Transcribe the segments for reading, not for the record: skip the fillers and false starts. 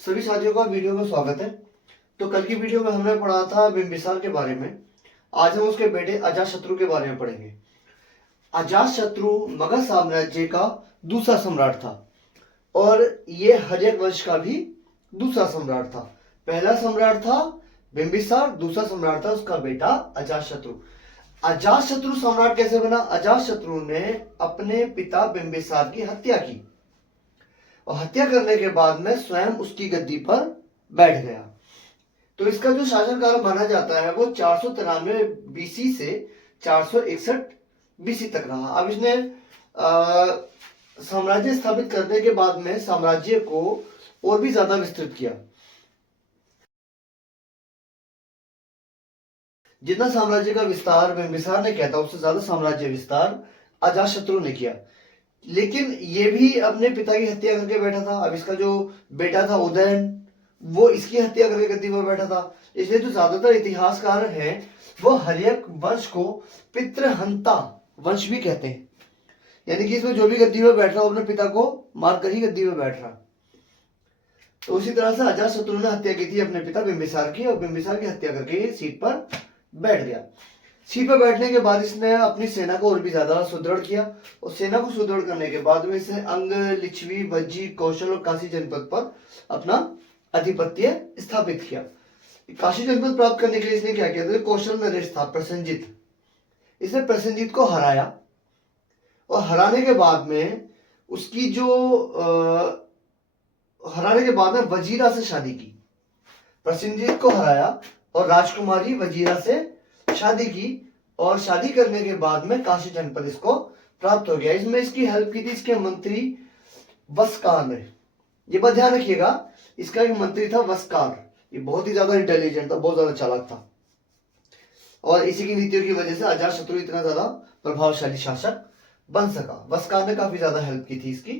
सभी साथियों का वीडियो में स्वागत है। तो कल की वीडियो में हमने पढ़ा था बिंबिसार के बारे में। आज हम उसके बेटे अजातशत्रु के बारे में पढ़ेंगे। अजातशत्रु मगध साम्राज्य का दूसरा सम्राट था और ये हर्यक वंश का भी दूसरा सम्राट था। पहला सम्राट था बिंबिसार, दूसरा सम्राट था उसका बेटा अजातशत्रु। अजातशत्रु सम्राट कैसे बना? अजातशत्रु ने अपने पिता बिंबिसार की हत्या की और हत्या करने के बाद में स्वयं उसकी गद्दी पर बैठ गया। तो इसका जो शासनकाल माना जाता है वो 493 बीसी से 461 बीसी तक रहा। अब इसने साम्राज्य स्थापित करने के बाद में साम्राज्य को और भी ज्यादा विस्तृत किया। जितना साम्राज्य का विस्तार बिंबिसार ने किया था उससे ज्यादा साम्राज्य विस्तार अजातशत्रु ने किया। लेकिन ये भी अपने पिता की हत्या करके बैठा था। अब इसका जो बेटा था उदयन, वो इसकी हत्या करके गद्दी पर बैठा था। इसलिए जो ज्यादातर इतिहासकार हैं वो हर्यक वंश को पितृहंता वंश भी कहते हैं। यानी कि इसमें जो भी गद्दी पर बैठ रहा वो अपने पिता को मारकर ही गद्दी पर बैठ रहा। तो उसी तरह से अजातशत्रु ने हत्या की थी अपने पिता बिंबिसार की और बिंबिसार की हत्या करके सीट पर बैठ गया। सीट पर बैठने के बाद इसने अपनी सेना को और भी ज्यादा सुदृढ़ किया और सेना को सुदृढ़ करने के बाद में इसने अंग, लिच्छवी, वज्जी, कौशल और काशी जनपद पर अपना आधिपत्य स्थापित किया। काशी जनपद प्राप्त करने के लिए इसने क्या किया था? कौशल नरेश था प्रसेनजित, इसने प्रसेनजित को हराया और हराने के बाद में उसकी हराने के बाद में वजीरा से शादी की। प्रसेनजित को हराया और राजकुमारी वजीरा से शादी की और शादी करने के बाद में काशी जनपद इसको प्राप्त हो गया। इसमें इसकी हेल्प की थी इसके मंत्री वस्कार ने। ये बात ध्यान रखिएगा, इसका एक मंत्री था वस्कार। ये बहुत ही ज्यादा इंटेलिजेंट था, बहुत ज्यादा चालाक था और इसी की नीतियों की वजह से अजातशत्रु इतना ज्यादा प्रभावशाली शासक बन सका। वस्कार ने काफी ज्यादा हेल्प की थी इसकी।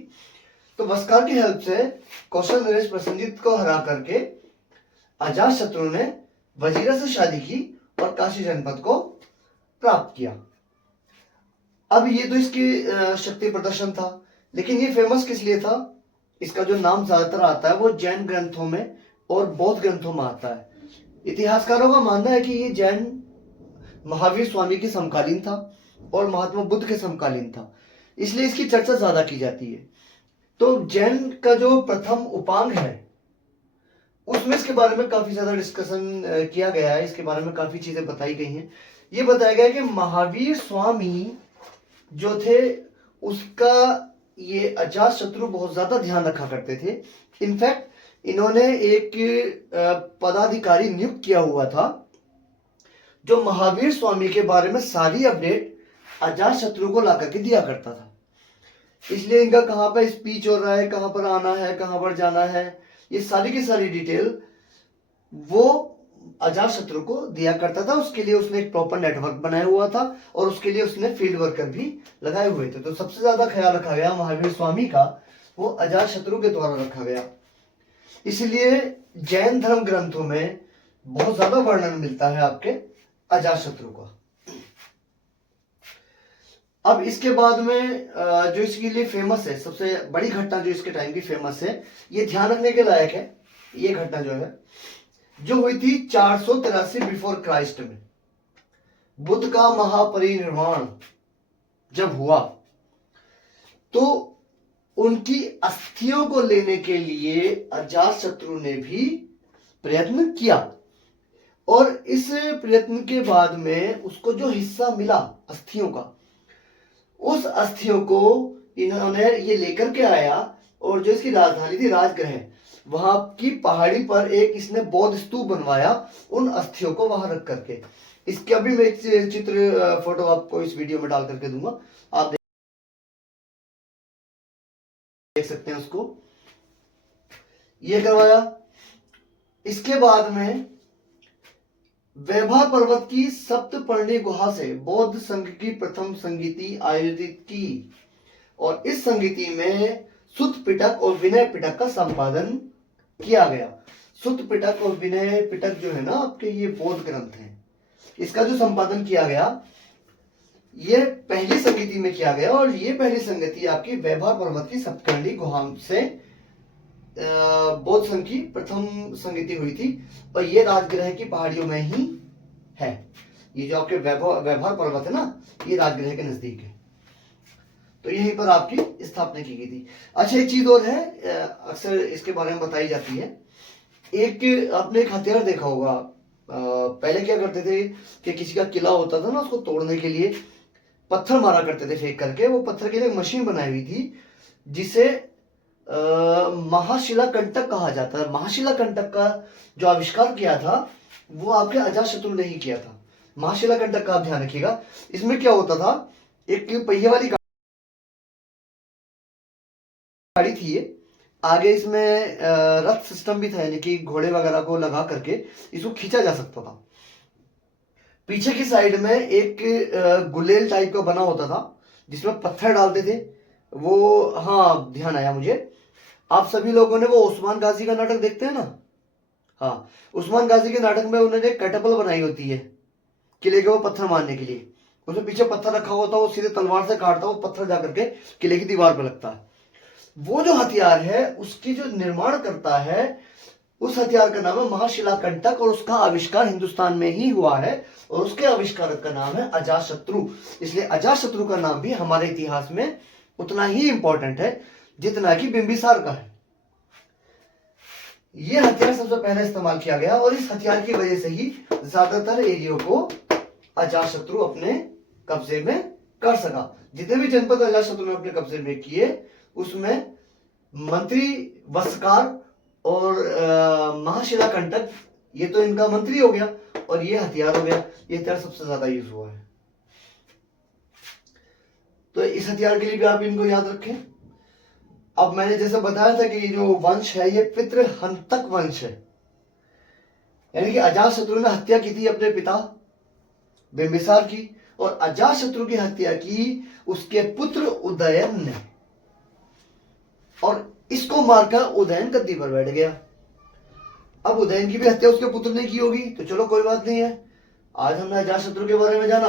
तो वस्कार की हेल्प से कौशल नरेश प्रसेनजित को हरा करके अजातशत्रु ने वजीरा से शादी की और काशी जनपद को प्राप्त किया। अब ये तो इसकी शक्ति प्रदर्शन था, लेकिन ये फेमस किस लिए था? इसका जो नाम ज्यादातर आता है वो जैन ग्रंथों में और बौद्ध ग्रंथों में आता है। इतिहासकारों का मानना है कि ये जैन महावीर स्वामी के समकालीन था और महात्मा बुद्ध के समकालीन था, इसलिए इसकी चर्चा ज्यादा की जाती है। तो जैन का जो प्रथम उपांग है उसमें इसके बारे में काफी ज्यादा डिस्कशन किया गया है। इसके बारे में काफी चीजें बताई गई हैं। ये बताया गया है कि महावीर स्वामी जो थे उसका ये अजातशत्रु बहुत ज्यादा ध्यान रखा करते थे। इनफैक्ट इन्होंने एक पदाधिकारी नियुक्त किया हुआ था जो महावीर स्वामी के बारे में सारी अपडेट अजातशत्रु को ला करके दिया करता था। इसलिए इनका कहाँ पर स्पीच हो रहा है, कहाँ पर आना है, कहाँ पर जाना है, ये सारी की सारी डिटेल वो अजातशत्रु को दिया करता था। उसके लिए उसने एक प्रॉपर नेटवर्क बनाया हुआ था और उसके लिए उसने फील्ड वर्कर भी लगाए हुए थे। तो सबसे ज्यादा ख्याल रखा गया महावीर स्वामी का वो अजातशत्रु के द्वारा रखा गया। इसलिए जैन धर्म ग्रंथों में बहुत ज्यादा वर्णन मिलता है आपके अजातशत्रु का। अब इसके बाद में जो इसके लिए फेमस है, सबसे बड़ी घटना जो इसके टाइम की फेमस है, ये ध्यान रखने के लायक है। ये घटना जो है जो हुई थी 483 बिफोर क्राइस्ट में, बुद्ध का महापरिनिर्वाण जब हुआ तो उनकी अस्थियों को लेने के लिए अजातशत्रु ने भी प्रयत्न किया और इस प्रयत्न के बाद में उसको जो हिस्सा मिला अस्थियों का, उस अस्थियों को इन्होंने ये लेकर के आया और जो इसकी राजधानी थी राजगृह, वहां की पहाड़ी पर एक इसने बौद्ध स्तूप बनवाया उन अस्थियों को वहां रख करके। इसके अभी मैं एक चित्र फोटो आपको इस वीडियो में डाल करके दूंगा, आप देख सकते हैं उसको। ये करवाया। इसके बाद में वैभा पर्वत की सप्तपर्णी गुहा से बौद्ध संघ की प्रथम संगीति आयोजित की और इस संगीति में सुत्त पिटक और विनय पिटक का संपादन किया गया। सुत्त पिटक और विनय पिटक जो है ना आपके, ये बौद्ध ग्रंथ हैं। इसका जो संपादन किया गया ये पहली संगीति में किया गया और ये पहली संगीति आपकी वैभा पर्वत की सप्तपर्णी गुहा से बौद्ध संघ की प्रथम संगति हुई थी और ये राजगृह की पहाड़ियों में ही है। ये जो आपके व्यवहार पर्वत है ना, ये राजगृह के नजदीक है, तो यहीं पर आपकी स्थापना की गई थी। अच्छा, एक चीज और है, अक्सर इसके बारे में बताई जाती है। आपने एक हथियार देखा होगा, पहले क्या करते थे कि किसी का किला होता था ना, उसको तोड़ने के लिए पत्थर मारा करते थे फेंक करके। वो पत्थर के लिए एक मशीन बनाई हुई थी जिसे महाशिला कंटक कहा जाता है। महाशिला कंटक का जो आविष्कार किया था वो आपके अजातशत्रु ने ही किया था। महाशिला कंटक का आप ध्यान रखिएगा। इसमें क्या होता था, एक पहिए वाली गाड़ी थी ये, आगे इसमें रथ सिस्टम भी था, यानी कि घोड़े वगैरह को लगा करके इसको खींचा जा सकता था। पीछे की साइड में एक गुलेल टाइप का बना होता था जिसमें पत्थर डालते थे वो। हाँ, ध्यान आया मुझे, आप सभी लोगों ने वो उस्मान गाजी का नाटक देखते हैं ना। हाँ, उस्मान गाजी के नाटक में उन्होंने कैटअपल बनाई होती है किले के वो पत्थर मारने के लिए। उसमें पीछे पत्थर रखा होता है, वो सीधे तलवार से काटता है, वो पत्थर जाकर के किले की दीवार पर लगता है। वो जो हथियार है उसकी जो निर्माण करता है, उस हथियार का नाम है महाशिला कंटक और उसका आविष्कार हिंदुस्तान में ही हुआ है और उसके आविष्कारक का नाम है अजातशत्रु। इसलिए अजातशत्रु का नाम भी हमारे इतिहास में उतना ही इंपॉर्टेंट है जितना कि बिंबिसार का है। यह हथियार सबसे पहले इस्तेमाल किया गया और इस हथियार की वजह से ही ज्यादातर एरियो को अजातशत्रु अपने कब्जे में कर सका। जितने भी जनपद अजातशत्रु ने अपने कब्जे में किए उसमें मंत्री वस्कार और महाशिला कंटक, ये तो इनका मंत्री हो गया और ये हथियार हो गया। ये हथियार सबसे ज्यादा यूज हुआ है, तो इस हथियार के लिए भी आप इनको याद रखें। अब मैंने जैसे बताया था कि ये जो वंश है ये पितृहंतक वंश है, यानी कि अजातशत्रु ने हत्या की थी अपने पिता बिंबिसार की और अजातशत्रु की हत्या की उसके पुत्र उदयन ने, और इसको मारकर उदयन गद्दी पर बैठ गया। अब उदयन की भी हत्या उसके पुत्र ने की होगी, तो चलो कोई बात नहीं है। आज हमने अजातशत्रु के बारे में जाना,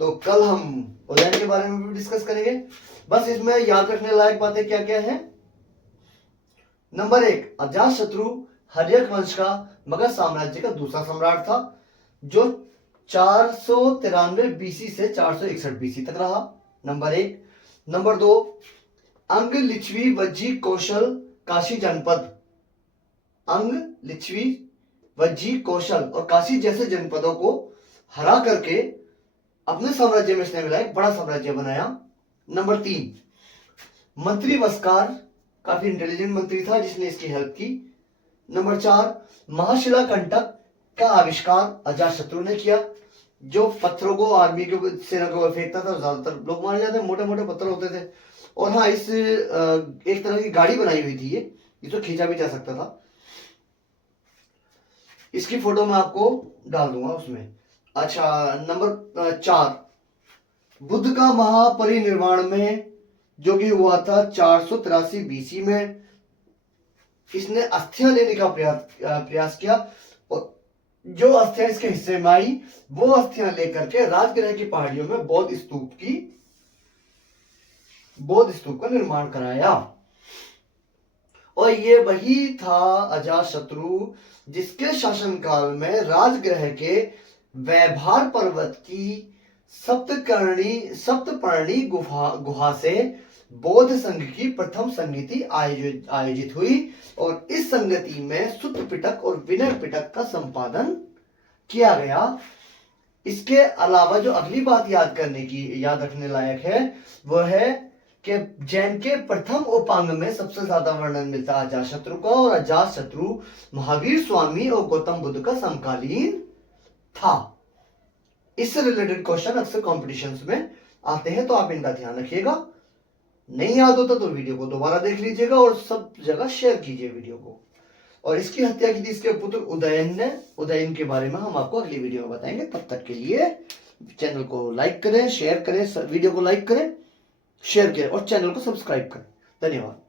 तो कल हम उदयन के बारे में भी डिस्कस करेंगे। बस इसमें याद रखने लायक बातें क्या क्या है। नंबर 1, अजातशत्रु हर्यक वंश का मगध साम्राज्य का दूसरा सम्राट था जो 493 बीसी से 461 बीसी तक रहा। नंबर 1। नंबर 2, अंग, लिच्छवी, वज्जी, कौशल, काशी जनपद, अंग, लिच्छवी, वज्जी, कौशल और काशी जैसे जनपदों को हरा करके अपने साम्राज्य में इसने मिला एक बड़ा साम्राज्य बनाया। नंबर 3, मंत्री वस्कार काफी इंटेलिजेंट मंत्री था जिसने इसकी हेल्प की। नंबर 4, महाशिला कंटक का आविष्कार अजातशत्रु ने किया, जो पत्थरों को आर्मी के सेना को फेंकता था, ज्यादातर लोग मारे जाते, मोटे मोटे पत्थर होते थे। और हाँ, इस एक तरह की गाड़ी बनाई हुई थी ये, जिसको खींचा भी जा सकता था। इसकी फोटो मैं आपको डाल दूंगा उसमें। अच्छा, नंबर 4, बुद्ध का महापरिनिर्वाण में जो कि हुआ था 483 बीसी में, इसने अस्थियां लेने का प्रयास किया और जो अस्थियां इसके हिस्से में आई वो अस्थियां लेकर के राजगृह की पहाड़ियों में बौद्ध स्तूप का निर्माण कराया। और ये वही था अजातशत्रु जिसके शासनकाल में राजगृह के वैभार पर्वत की सप्तपर्णी गुहा से बौद्ध संघ की प्रथम संगति आयोजित हुई और इस संगति में सुत्त पिटक और विनय पिटक का संपादन किया गया। इसके अलावा जो अगली बात याद रखने लायक है वो है कि जैन के प्रथम उपांग में सबसे ज्यादा वर्णन मिलता है अजातशत्रु का, और अजातशत्रु महावीर स्वामी और गौतम बुद्ध का समकालीन था। इससे रिलेटेड क्वेश्चन अक्सर कॉम्पिटिशन्स में आते हैं, तो आप इनका ध्यान रखिएगा। नहीं याद होता तो वीडियो को दोबारा देख लीजिएगा और सब जगह शेयर कीजिए वीडियो को। और इसकी हत्या की थी इसके पुत्र उदयन ने। उदयन के बारे में हम आपको अगली वीडियो में बताएंगे। तब तक के लिए चैनल को लाइक करें, शेयर करें, वीडियो को लाइक करें, शेयर करें और चैनल को सब्सक्राइब करें। धन्यवाद।